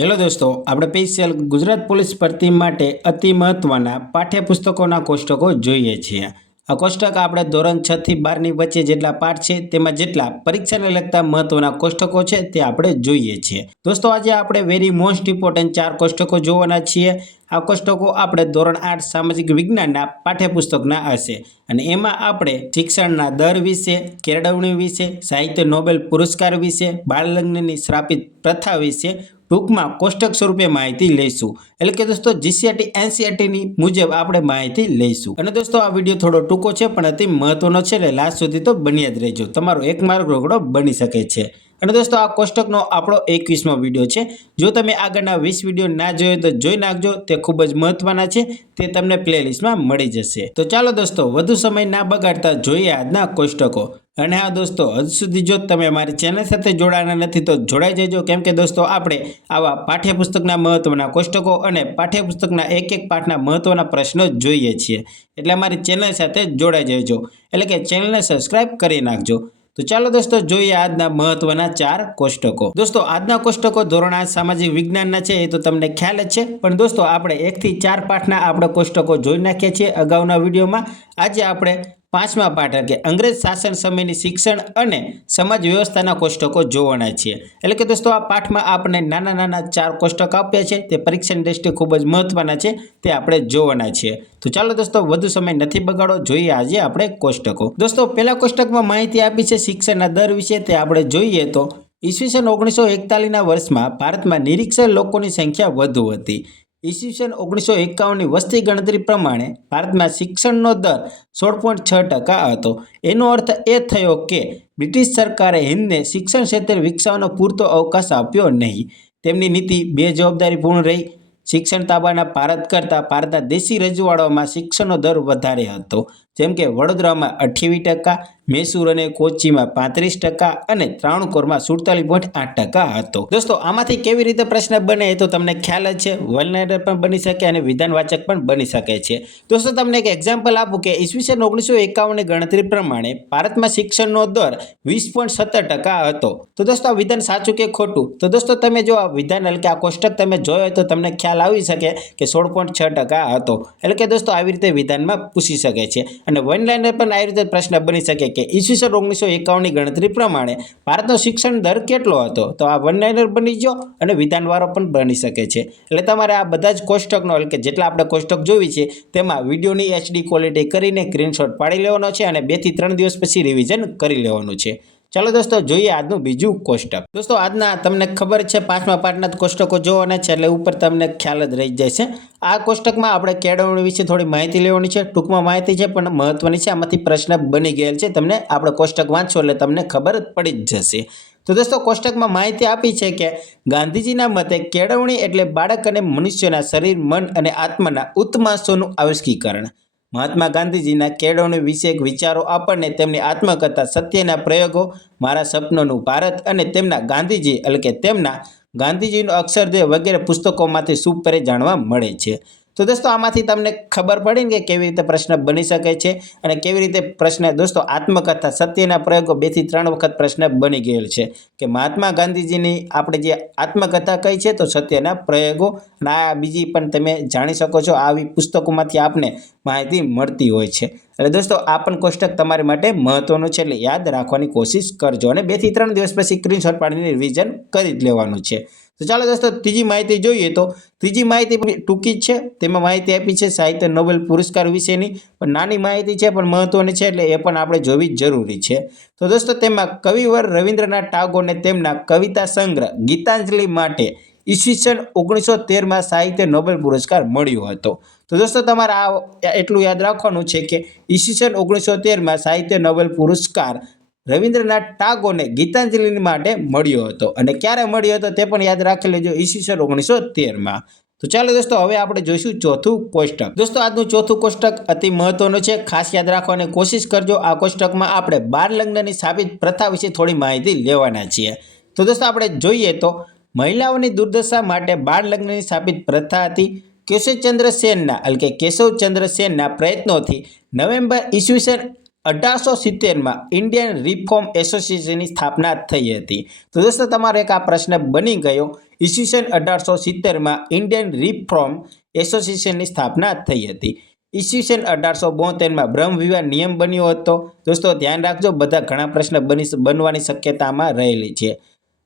Hello દોસ્તો, આપણે special Gujarat police ભરતી માટે અતિ મહત્વના પાઠ્યપુસ્તકોના કોષ્ટકો જોઈએ છીએ. આ કોષ્ટક આપણે ધોરણ છ થી બારની વચ્ચે જેટલા પાઠ છે, તેમાં જેટલા પરીક્ષાને લગતા મહત્વના કોષ્ટકો છે, તે આપણે જોઈએ છીએ. દોસ્તો, આજે આપણે વેરી મોસ્ટ ઇમ્પોર્ટન્ટ ચાર કોષ્ટકો જોવાના છીએ. આ કોષ્ટકો આપણે ધોરણ આઠ સામાજિક વિજ્ઞાનના પાઠ્યપુસ્તકના હશે. અને એમાં આપણે શિક્ષણના દર વિશે, કેળવણી વિશે, સાહિત્ય નોબેલ પુરસ્કાર વિશે, બાળલગ્નની શ્રાપિત પ્રથા વિશે ટૂંકમાં કોષ્ટક સ્વરૂપે માહિતી લઈશું. એટલે કે દોસ્તો જીસીઆરટી એનસીઆરટીની મુજબ આપણે માહિતી લઈશું. અને દોસ્તો, આ વીડિયો થોડો ટૂંકો છે, પણ અતિ મહત્વનો છે એટલે લાસ્ટ સુધી તો બન્યા જ રહેજો. તમારો એક માર્ગ રોકડો બની શકે છે. અને દોસ્તો, આ કોષ્ટકનો આપણો એકવીસમો વીડિયો છે. જો તમે આગળના વીસ વીડિયો ના જોયો તો જોઈ નાખજો, તે ખૂબ જ મહત્વના છે, તે તમને પ્લેલિસ્ટમાં મળી જશે. તો ચાલો દોસ્તો, વધુ સમય ના બગાડતા જોઈએ આજના કોષ્ટકો. અને હા દોસ્તો હજુ સુધી જો તમે અમારી ચેનલ સાથે જોડાના નથી તો જોડાઈ જજો. કેમ કે દોસ્તો, આપણે આવા પાઠ્યપુસ્તકના મહત્વના કોષ્ટકો અને પાઠ્યપુસ્તકના એક એક પાઠના મહત્વના પ્રશ્નો જોઈએ છીએ. એટલે અમારી ચેનલ સાથે જોડાઈ જજો. એટલે કે ચેનલને સબસ્ક્રાઇબ કરી નાખજો. તો ચાલો દોસ્તો જોઈએ આજના મહત્વના ચાર કોષ્ટકો. દોસ્તો, આજના કોષ્ટકો ધોરણ આઠ સામાજિક વિજ્ઞાનના છે, એ તો તમને ખ્યાલ જ છે. પણ દોસ્તો, આપણે એકથી ચાર પાઠના આપણે કોષ્ટકો જોઈ નાખીએ છીએ અગાઉના વિડીયોમાં. આજે આપણે પાંચમા પાઠ કે અંગ્રેજ શાસન સમયની શિક્ષણ અને સમાજ વ્યવસ્થાના કોષ્ટકો જોવાના છીએ એટલે કે દોસ્તો, આ પાઠમાં આપણે નાના નાના ચાર કોષ્ટક આપ્યા છે. તે પરીક્ષાની દ્રષ્ટિએ ખૂબ જ મહત્વના છે. તે આપણે જોવાના છીએ તો ચાલો દોસ્તો, વધુ સમય નથી બગાડો. જોઈએ આજે આપણે કોષ્ટકો. દોસ્તો, પહેલા કોષ્ટકમાં માહિતી આપી છે શિક્ષણના દર વિશે. તે આપણે જોઈએ તો, ઈસવીસન ઓગણીસો એકતાલીસના વર્ષમાં ભારતમાં નિરીક્ષર લોકોની સંખ્યા વધુ હતી. ઈસવીસન ઓગણીસો એકાવનની વસ્તી ગણતરી પ્રમાણે ભારતમાં શિક્ષણનો દર સોળ પોઈન્ટ છ ટકા હતો. એનો અર્થ એ થયો કે બ્રિટિશ સરકારે હિન્દને શિક્ષણ ક્ષેત્રે વિકસાવવાનો પૂરતો અવકાશ આપ્યો નહીં. તેમની નીતિ બે જવાબદારીપૂર્ણ રહી. શિક્ષણ તાબાના ભારત કરતાં ભારતના દેશી રજવાડાઓમાં શિક્ષણનો દર વધારે હતો. જેમ કે વડોદરામાં અઠ્યાવીસ ટકા મૈસૂર અને કોચીમાં પાંત્રીસ ટકા અને ત્રાણુકોરમાં સુડતાલીસ પોઈન્ટ આઠ ટકા હતો. દોસ્તો, આમાંથી કેવી રીતે પ્રશ્ન બને એ તો તમને ખ્યાલ જ છે. વલનાઇડર પણ બની શકે અને વિધાનવાચક પણ બની શકે છે. દોસ્તો, તમને એક એક્ઝામ્પલ આપું કે ઈસવીસન ઓગણીસો એકાવનની ગણતરી પ્રમાણે ભારતમાં શિક્ષણનો દર વીસ પોઈન્ટ સત્તર ટકા હતો. તો દોસ્તો, આ વિધાન સાચું કે ખોટું? તો દોસ્તો, તમે જો આ વિધાન એટલે કે આ કોષ્ટક તમે જોયો તો તમને ખ્યાલ આવી શકે કે સોળ પોઈન્ટ છ ટકા હતો. એટલે કે દોસ્તો, આવી રીતે વિધાનમાં પૂછી શકે છે. અને વન લાઇનર પણ આવી રીતે પ્રશ્ન બની શકે કે ઈસવીસન ઓગણીસો એકાવનની ગણતરી પ્રમાણે ભારતનો શિક્ષણ દર કેટલો હતો? તો આ વન નાઇનર બની ગયો અને વિધાનવાળો પણ બની શકે છે. એટલે તમારે આ બધા જ કોષ્ટકનો, એટલે કે જેટલા આપણે કોષ્ટક જોવી છે, તેમાં વિડીયોની એચડી ક્વોલિટી કરીને સ્ક્રીનશોટ પાડી લેવાનો છે અને બેથી ત્રણ દિવસ પછી રિવિઝન કરી લેવાનું છે. ચાલો દોસ્તો, જોઈએ આજનું બીજું કોષ્ટક દોસ્તો, આજના તમને ખબર છે, પાંચમા પાઠના કોષ્ટકો જોવાના છે, એટલે ઉપર તમને ખ્યાલ જ રહી જાય છે આ કોષ્ટકમાં આપણે કેળવણી વિશે થોડી માહિતી લેવાની છે, ટૂંકમાં માહિતી છે, પણ મહત્વની છે, આમાંથી પ્રશ્ન બની ગયેલ છે, તમને આપણે કોષ્ટક વાંચો એટલે તમને ખબર પડી જ જશે. તો દોસ્તો, કોષ્ટકમાં માહિતી આપી છે કે ગાંધીજીના મતે કેળવણી એટલે બાળક અને મનુષ્યના શરીર, મન અને આત્માના ઉત્માસોનું આવિષ્કીકરણ મહાત્મા ગાંધીજીના કેળવણી વિશે વિચારો આપણને તેમની આત્મકથા, સત્યના પ્રયોગો, મારા સપનોનું ભારત અને તેમના ગાંધીજી એટલે કે તેમના ગાંધીજીનો અક્ષરદેહ વગેરે પુસ્તકોમાંથી સુપરે જાણવા મળે છે. તો દોસ્તો, આમાંથી તમને ખબર પડી ને કે કેવી રીતે પ્રશ્ન બની શકે છે અને કેવી રીતે પ્રશ્ન, દોસ્તો, આત્મકથા, સત્યના પ્રયોગો બેથી ત્રણ વખત પ્રશ્ન બની ગયેલ છે. કે મહાત્મા ગાંધીજીની આપણે જે આત્મકથા કહી છે, તો સત્યના પ્રયોગો અને આ બીજી પણ તમે જાણી શકો છો, આવી પુસ્તકોમાંથી આપને માહિતી મળતી હોય છે. એટલે દોસ્તો, આ પણ કોષ્ટક તમારી માટે મહત્વનું છે, એટલે યાદ રાખવાની કોશિશ કરજો અને બેથી ત્રણ દિવસ પછી સ્ક્રીનશોટ પાડીને રિવિઝન કરી જ લેવાનું છે. તો ચાલો દોસ્તો, ત્રીજી માહિતી જોઈએ તો, ત્રીજી માહિતી ટૂંકી જ છે. તેમાં માહિતી આપી છે સાહિત્ય નોબેલ પુરસ્કાર વિશેની. પણ નાની માહિતી છે, પણ મહત્વની છે, એટલે એ પણ આપણે જોવી જરૂરી છે. તો દોસ્તો, તેમાં કવિવર રવિન્દ્રનાથ ટાગોરને તેમના કવિતા સંગ્રહ ગીતાંજલિ માટે ઈસવીસન ઓગણીસો તેરમાં સાહિત્ય નોબેલ પુરસ્કાર મળ્યો હતો. તો દોસ્તો, તમારે આ એટલું યાદ રાખવાનું છે કે ઈસવીસન ઓગણીસો તેરમાં સાહિત્ય નોબેલ પુરસ્કાર રવિન્દ્રનાથ ટાગોરને ગીતાંજલિ માટે મળ્યો હતો. અને ક્યારે મળ્યો હતો તે પણ યાદ રાખી લેજો ઈસવીસન ઓગણીસો તેરમાં તો ચાલો દોસ્તો, હવે આપણે જોઈશું ચોથું કોષ્ટક. દોસ્તો, આજનું ચોથું કોષ્ટક અતિ મહત્વનું છે. ખાસ યાદ રાખવાની કોશિશ કરજો. આ કોષ્ટકમાં આપણે બાળ લગ્નની સાબિત પ્રથા વિશે થોડી માહિતી લેવાના છીએ. તો દોસ્તો, આપણે જોઈએ તો મહિલાઓની દુર્દશા માટે બાળ લગ્નની સ્થાપિત પ્રથા હતી. કેશવચંદ્ર સેનના એટલે કે કેશવચંદ્ર સેનના પ્રયત્નોથી નવેમ્બર ઈસવીસન અઢારસો સિત્તેરમાં ઇન્ડિયન રિફોર્મ એસોસિએશનની સ્થાપના થઈ હતી. તો દોસ્તો, તમારો એક આ પ્રશ્ન બની ગયો. ઈસવીસન અઢારસો સિત્તેરમાં ઇન્ડિયન રિફોર્મ એસોસિએશનની સ્થાપના થઈ હતી. ઈસવીસન અઢારસો બોતેરમાં બ્રહ્મ વિવાહ નિયમ બન્યો હતો. દોસ્તો, ધ્યાન રાખજો, બધા ઘણા પ્રશ્ન બની બનવાની શક્યતામાં રહેલી છે.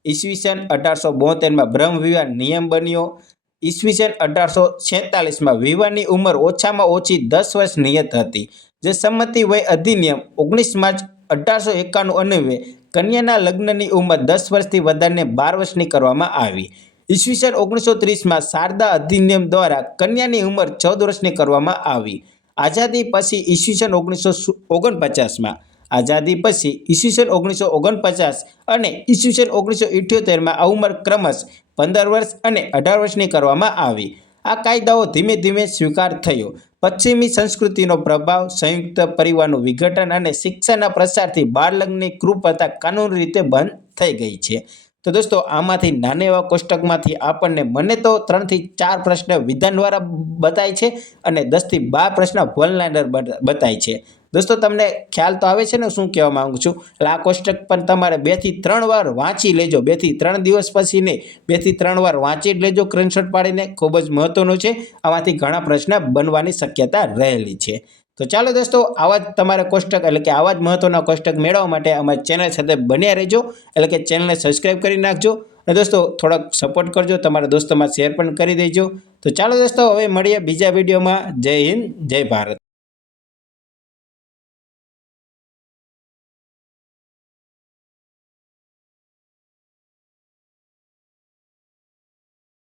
ઈસવીસન અઢારસો બોતેરમાં બ્રહ્મ વિવાહ નિયમ બન્યો. ઈસવીસન અઢારસો છેતાલીસમાં વિવાહની ઉંમર ઓછામાં ઓછી દસ વર્ષ નિયત હતી, જે સંમતિ વય અધિનિયમ ઓગણીસ માર્ચ અઢારસો એકાણું અન્વયે કન્યાના લગ્નની ઉંમર દસ વર્ષથી વધારીને બાર વર્ષની કરવામાં આવી. ઈસવીસન ઓગણીસો ત્રીસમાં શારદા અધિનિયમ દ્વારા કન્યાની ઉંમર ચૌદ વર્ષની કરવામાં આવી. આઝાદી પછી ઈસવીસન ઓગણીસો ઓગણપચાસમાં આઝાદી પછી ઈસવીસન ઓગણીસો ઓગણપચાસ અને ઈસવીસન ઓગણીસો ઇઠ્યોતેરમાં આ ઉંમર ક્રમશ પંદર વર્ષ અને અઢાર વર્ષની કરવામાં આવી. આ કાયદાઓ ધીમે ધીમે સ્વીકાર થયો. પશ્ચિમી સંસ્કૃતિનો પ્રભાવ, સંયુક્ત પરિવારનું વિઘટન અને શિક્ષણના પ્રસારથી બાળ લગ્નની કૃપતા કાનૂની રીતે બંધ થઈ ગઈ છે. તો દોસ્તો, આમાંથી નાના એવા કોષ્ટકમાંથી આપણને મને તો ત્રણથી ચાર પ્રશ્ન વિધાન દ્વારા બતાય છે અને દસથી બાર પ્રશ્ન વનલાઇનર બતાય છે. દોસ્તો, તમને ખ્યાલ તો આવે છે ને શું કહેવા માંગુ છું? એટલે આ કોષ્ટક પણ તમારે બેથી ત્રણ વાર વાંચી લેજો. બેથી ત્રણ દિવસ પછી નહીં, બેથી ત્રણ વાર વાંચી જ લેજો. સ્ક્રીનશોટ પાડીને ખૂબ જ મહત્ત્વનું છે. આમાંથી ઘણા પ્રશ્ન બનવાની શક્યતા રહેલી છે. તો ચાલો દોસ્તો, આવા જ તમારા કોષ્ટક એટલે કે આવા જ મહત્ત્વના કોષ્ટક મેળવવા માટે અમારી ચેનલ સાથે બન્યા રહેજો. એટલે કે ચેનલને સબસ્ક્રાઈબ કરી નાખજો. અને દોસ્તો, થોડાક સપોર્ટ કરજો. તમારા દોસ્તોમાં શેર પણ કરી દેજો. તો ચાલો દોસ્તો, હવે મળીએ બીજા વિડીયોમાં. જય હિન્દ, જય ભારત.